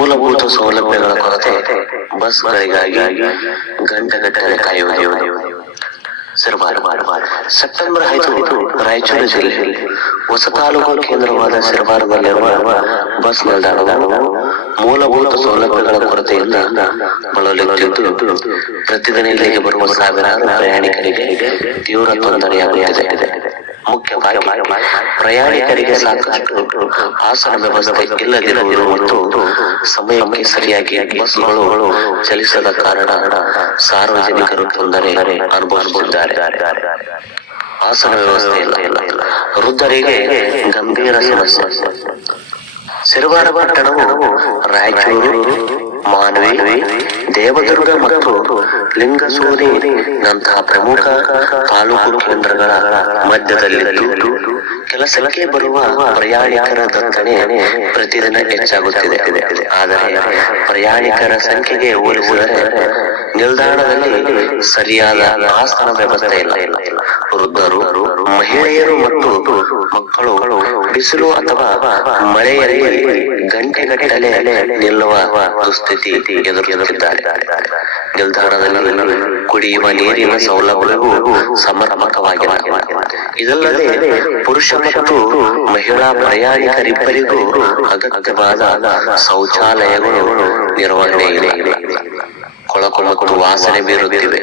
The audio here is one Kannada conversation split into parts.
ಮೂಲಭೂತ ಸೌಲಭ್ಯಗಳ ಕೊರತೆ, ಬಸ್ಗಳಿಗಾಗಿ ಗಂಟೆಗಟ್ಟಲೆ ಕಾಯುವುದು. ಸೆಪ್ಟೆಂಬರ್ 5 ರಾಯಚೂರು ಜಿಲ್ಲೆ ಹೊಸ ತಾಲೂಕು ಕೇಂದ್ರವಾದ ಸಿರವಾರದಲ್ಲಿರುವ ಬಸ್ ನಿಲ್ದಾಣವು ಮೂಲಭೂತ ಸೌಲಭ್ಯಗಳ ಕೊರತೆಯಿಂದ ಬಳಲುತ್ತಿದ್ದು ಪ್ರತಿದಿನ ಇಲ್ಲಿಗೆ ಬರುವ ಸಾವಿರಾರು ಪ್ರಯಾಣಿಕರಿಗೆ ತೀವ್ರ ತೊಂದರೆಯಾಗುತ್ತಿದೆ. ಮುಖ್ಯವಾಗಿ ಪ್ರಯಾಣಿಕರಿಗೆ ಸಾಕಷ್ಟು ಆಸನ ವ್ಯವಸ್ಥೆ ಇಲ್ಲದಿರುವುದು ಮತ್ತು ಸಮಯಕ್ಕೆ ಸರಿಯಾಗಿ ಬಸ್ಗಳು ಚಲಿಸದ ಕಾರಣ ಸಾರ್ವಜನಿಕರು ತೊಂದರೆ ಅನುಭವಿಸುತ್ತಿದ್ದಾರೆ. ಆಸನ ವ್ಯವಸ್ಥೆ ಇಲ್ಲ. ವೃದ್ಧರಿಗೆ ಗಂಭೀರ ಸಮಸ್ಯೆ. ಸಿರವಾರ ಪಟ್ಟಣವು ರಾಯಚೂರು, ಮಾನ್ವಿ, ದೇವದುರ್ಗ ಮತ್ತು ಲಿಂಗಸೂರಿನಂತಹ ಪ್ರಮುಖ ತಾಲೂಕು ಕೇಂದ್ರಗಳ ಮಧ್ಯದಲ್ಲಿದ್ದು ಕೆಲಸಕ್ಕೆ ಬರುವ ಪ್ರಯಾಣಿಕರ ದಟ್ಟಣೆ ಪ್ರತಿದಿನ ಹೆಚ್ಚಾಗುತ್ತಿದೆ. ಆದರೆ ಪ್ರಯಾಣಿಕರ ಸಂಖ್ಯೆಗೆ ಹೋಲಿಸಿದರೆ ನಿಲ್ದಾಣದಲ್ಲಿ ಸರಿಯಾದ ಆಸನ ವ್ಯವಸ್ಥೆ ಇಲ್ಲ. ವೃದ್ಧರು, ಮಹಿಳೆಯರು ಮತ್ತು ಮಕ್ಕಳು ಬಿಸಿಲು ಅಥವಾ ಮಳೆಯಲ್ಲಿ ಗಂಟೆಗಟ್ಟಲೆ ನಿಲ್ಲುವ ದುಸ್ಥಿತಿ ಎದುರಿಸುತ್ತಿದ್ದಾರೆ. ನಿಲ್ದಾಣದಲ್ಲಿ ಕುಡಿಯುವ ನೀರಿನ ಸೌಲಭ್ಯವೂ ಸಮರ್ಪಕವಾಗಿಲ್ಲ. ಇದಲ್ಲದೆ ಪುರುಷ ಮತ್ತು ಮಹಿಳಾ ಪ್ರಯಾಣಿಕರಿಬ್ಬರಿಗೂ ಅಗತ್ಯವಾದ ಶೌಚಾಲಯಗಳು ನಿರ್ವಹಣೆ ಇಲ್ಲ. ಕೊಳಕು ಮತ್ತು ವಾಸನೆ ಬೀರುತ್ತಿವೆ.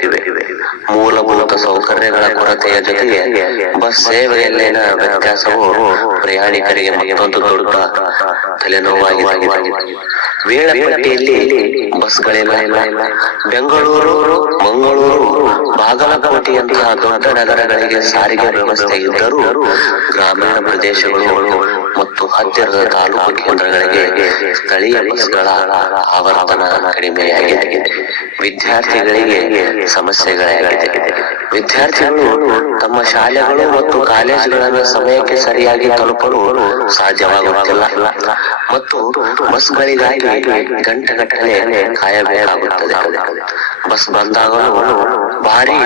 ಮೂಲಭೂತ ಸೌಕರ್ಯಗಳ ಕೊರತೆಯ ಜೊತೆಗೆ ಬಸ್ ಸೇವೆಯಲ್ಲಿನ ವ್ಯತ್ಯಾಸವು ಪ್ರಯಾಣಿಕರಿಗೆ ಮತ್ತೊಂದು ದೊಡ್ಡ ತಲೆನೋವಾಗಿದೆ. ವೇಳಾಪಟ್ಟಿಯಲ್ಲಿ ಬಸ್ಗಳಿಲ್ಲ. ಬೆಂಗಳೂರು, ಮಂಗಳೂರು, ಬಾಗಲಕೋಟೆಯಂತಹ ದೊಡ್ಡ ನಗರಗಳಿಗೆ ಸಾರಿಗೆ ವ್ಯವಸ್ಥೆ ಇದ್ದರೂ ಗ್ರಾಮೀಣ ಪ್ರದೇಶಗಳು ಮತ್ತು ಹತ್ತಿರದ ತಾಲೂಕು ಕೇಂದ್ರಗಳಿಗೆ ಸ್ಥಳೀಯ ಬಸ್ಗಳ ಆವರ್ತನ ಕಡಿಮೆಯಾಗಿದೆ. ವಿದ್ಯಾರ್ಥಿಗಳಿಗೆ ಸಮಸ್ಯೆಗಳಾಗಿದೆ. ವಿದ್ಯಾರ್ಥಿಗಳು ತಮ್ಮ ಶಾಲೆಗಳು ಮತ್ತು ಕಾಲೇಜುಗಳನ್ನು ಸಮಯಕ್ಕೆ ಸರಿಯಾಗಿ ತಲುಪಲು ಸಾಧ್ಯವಾಗುತ್ತಿಲ್ಲ ಮತ್ತು ಬಸ್ಗಳಿಗಾಗಿ ಗಂಟೆಗಟ್ಟಲೆ ಕಾಯಬೇಕಾಗುತ್ತದೆ. ಬಸ್ ಬಂದಾಗಲೂ ಭಾರಿ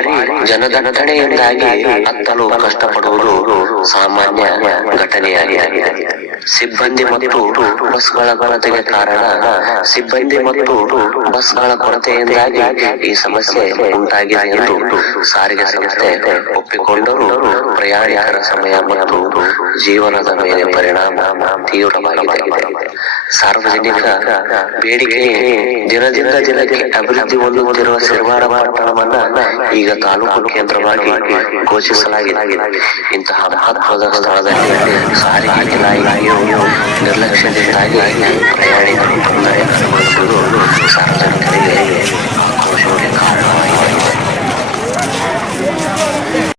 ಜನದಟ್ಟಣೆಯಿಂದಾಗಿ ಹತ್ತಲು ಕಷ್ಟಪಡುವುದು ಸಾಮಾನ್ಯ ಘಟನೆಯಾಗಿದೆ. ಸಿಬ್ಬಂದಿ ಮತ್ತು ಬಸ್ಗಳ ಕೊರತೆಗೆ ಕಾರಣ. ಸಿಬ್ಬಂದಿ ಮತ್ತು ಬಸ್ಗಳ ಕೊರತೆಯಿಂದಾಗಿ ಈ ಸಮಸ್ಯೆ ಉಂಟಾಗಿದೆ ಎಂದು ಸಾರಿಗೆ ಸಂಸ್ಥೆ ಒಪ್ಪಿಕೊಂಡರೂ ಪ್ರಯಾಣಿಕರ ಸಮಯ ಮತ್ತು ಜೀವನದ ಮೇಲೆ ಪರಿಣಾಮ ತೀವ್ರವಾಗಿದೆ. ಸಾರ್ವಜನಿಕ ಬೇಡಿಕೆ ದಿನದಿಂದ ದಿನಕ್ಕೆ ಅಭಿವೃದ್ಧಿ ಹೊಂದುತ್ತಿರುವ ಸಿರವಾರ ಪಟ್ಟಣವನ್ನ ಈಗ ತಾಲೂಕು ಕೇಂದ್ರವಾಗಿ ಘೋಷಿಸಲಾಗಿದೆ. ಇಂತಹ ಮಹತ್ವದ ಸ್ಥಳದಲ್ಲಿ ಸಾರಿಗೆ ಇಲಾಖೆಯು ನಿರ್ಲಕ್ಷ್ಯದಿಂದಾಗಿ ಪ್ರಯಾಣಿಕರು